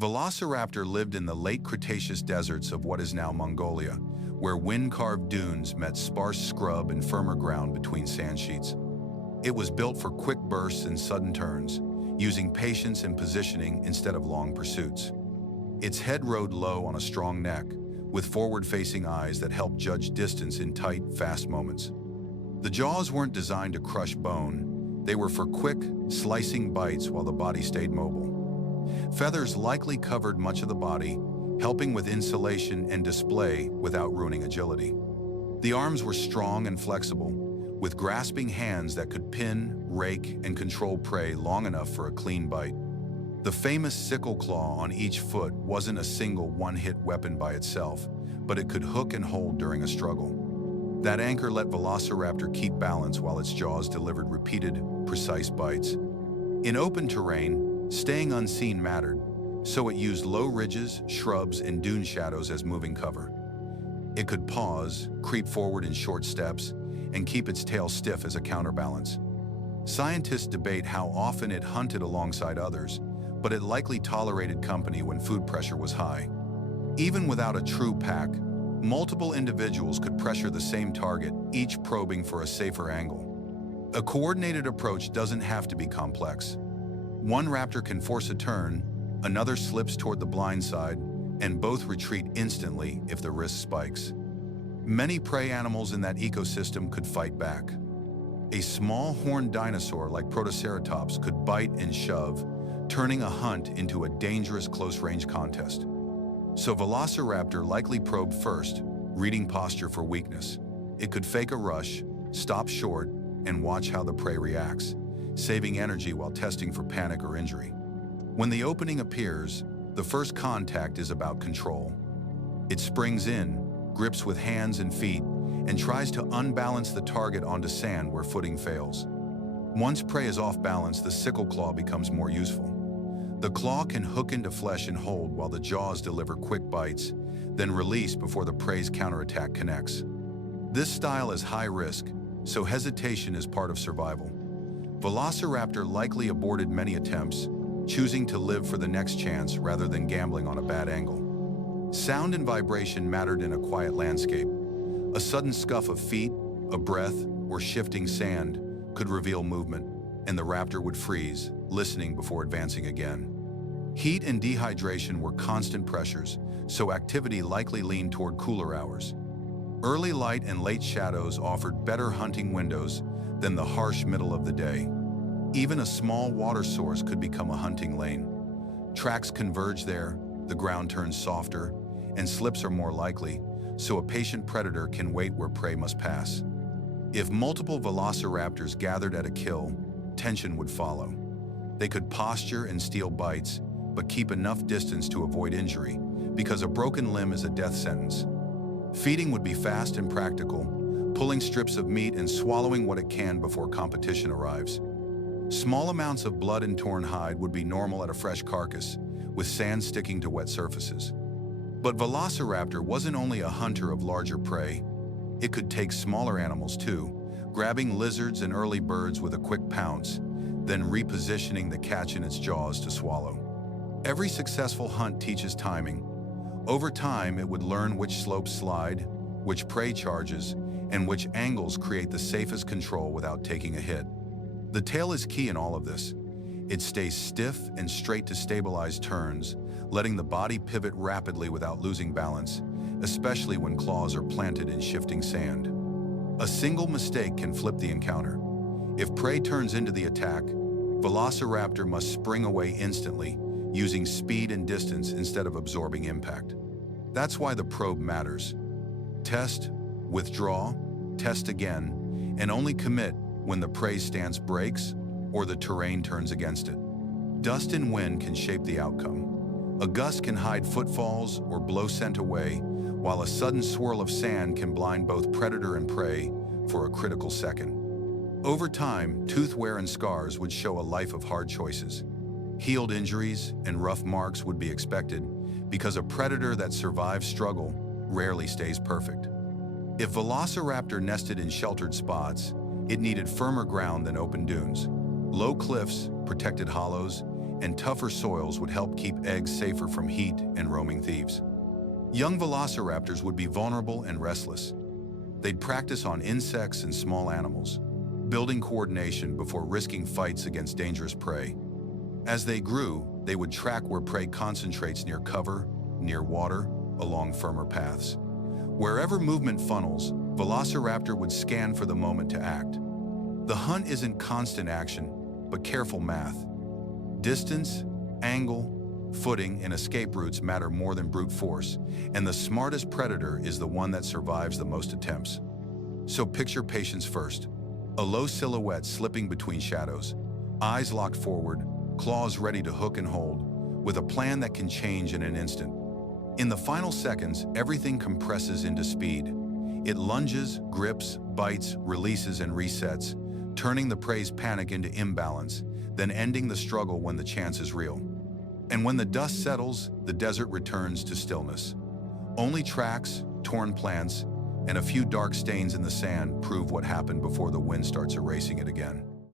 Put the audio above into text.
Velociraptor lived in the late Cretaceous deserts of what is now Mongolia, where wind-carved dunes met sparse scrub and firmer ground between sand sheets. It was built for quick bursts and sudden turns, using patience and positioning instead of long pursuits. Its head rode low on a strong neck, with forward-facing eyes that helped judge distance in tight, fast moments. The jaws weren't designed to crush bone. They were for quick, slicing bites while the body stayed mobile. Feathers likely covered much of the body, helping with insulation and display without ruining agility. The arms were strong and flexible, with grasping hands that could pin, rake, and control prey long enough for a clean bite. The famous sickle claw on each foot wasn't a single one-hit weapon by itself, but it could hook and hold during a struggle. That anchor let Velociraptor keep balance while its jaws delivered repeated, precise bites. In open terrain, staying unseen mattered, so it used low ridges, shrubs, and dune shadows as moving cover. It could pause, creep forward in short steps, and keep its tail stiff as a counterbalance. Scientists debate how often it hunted alongside others, but it likely tolerated company when food pressure was high. Even without a true pack, multiple individuals could pressure the same target, each probing for a safer angle. A coordinated approach doesn't have to be complex. One raptor can force a turn, another slips toward the blind side, and both retreat instantly if the risk spikes. Many prey animals in that ecosystem could fight back. A small horned dinosaur like Protoceratops could bite and shove, turning a hunt into a dangerous close-range contest. So Velociraptor likely probed first, reading posture for weakness. It could fake a rush, stop short, and watch how the prey reacts, saving energy while testing for panic or injury. When the opening appears, the first contact is about control. It springs in, grips with hands and feet, and tries to unbalance the target onto sand where footing fails. Once prey is off balance, the sickle claw becomes more useful. The claw can hook into flesh and hold while the jaws deliver quick bites, then release before the prey's counterattack connects. This style is high risk, so hesitation is part of survival. Velociraptor likely aborted many attempts, choosing to live for the next chance rather than gambling on a bad angle. Sound and vibration mattered in a quiet landscape. A sudden scuff of feet, a breath, or shifting sand could reveal movement, and the raptor would freeze, listening before advancing again. Heat and dehydration were constant pressures, so activity likely leaned toward cooler hours. Early light and late shadows offered better hunting windows than the harsh middle of the day. Even a small water source could become a hunting lane. Tracks converge there, the ground turns softer, and slips are more likely, so a patient predator can wait where prey must pass. If multiple velociraptors gathered at a kill, tension would follow. They could posture and steal bites, but keep enough distance to avoid injury, because a broken limb is a death sentence. Feeding would be fast and practical, pulling strips of meat and swallowing what it can before competition arrives. Small amounts of blood and torn hide would be normal at a fresh carcass, with sand sticking to wet surfaces. But Velociraptor wasn't only a hunter of larger prey. It could take smaller animals too, grabbing lizards and early birds with a quick pounce, then repositioning the catch in its jaws to swallow. Every successful hunt teaches timing. Over time, it would learn which slopes slide, which prey charges, and which angles create the safest control without taking a hit. The tail is key in all of this. It stays stiff and straight to stabilize turns, letting the body pivot rapidly without losing balance, especially when claws are planted in shifting sand. A single mistake can flip the encounter. If prey turns into the attack, Velociraptor must spring away instantly, using speed and distance instead of absorbing impact. That's why the probe matters. Test, withdraw, test again, and only commit when the prey's stance breaks or the terrain turns against it. Dust and wind can shape the outcome. A gust can hide footfalls or blow scent away, while a sudden swirl of sand can blind both predator and prey for a critical second. Over time, tooth wear and scars would show a life of hard choices. Healed injuries and rough marks would be expected because a predator that survives struggle rarely stays perfect. If Velociraptor nested in sheltered spots, it needed firmer ground than open dunes. Low cliffs, protected hollows, and tougher soils would help keep eggs safer from heat and roaming thieves. Young velociraptors would be vulnerable and restless. They'd practice on insects and small animals, building coordination before risking fights against dangerous prey. As they grew, they would track where prey concentrates near cover, near water, along firmer paths. Wherever movement funnels, Velociraptor would scan for the moment to act. The hunt isn't constant action, but careful math. Distance, angle, footing, and escape routes matter more than brute force, and the smartest predator is the one that survives the most attempts. So picture patience first. A low silhouette slipping between shadows, eyes locked forward, claws ready to hook and hold, with a plan that can change in an instant. In the final seconds, everything compresses into speed. It lunges, grips, bites, releases, and resets, turning the prey's panic into imbalance, then ending the struggle when the chance is real. And when the dust settles, the desert returns to stillness. Only tracks, torn plants, and a few dark stains in the sand prove what happened before the wind starts erasing it again.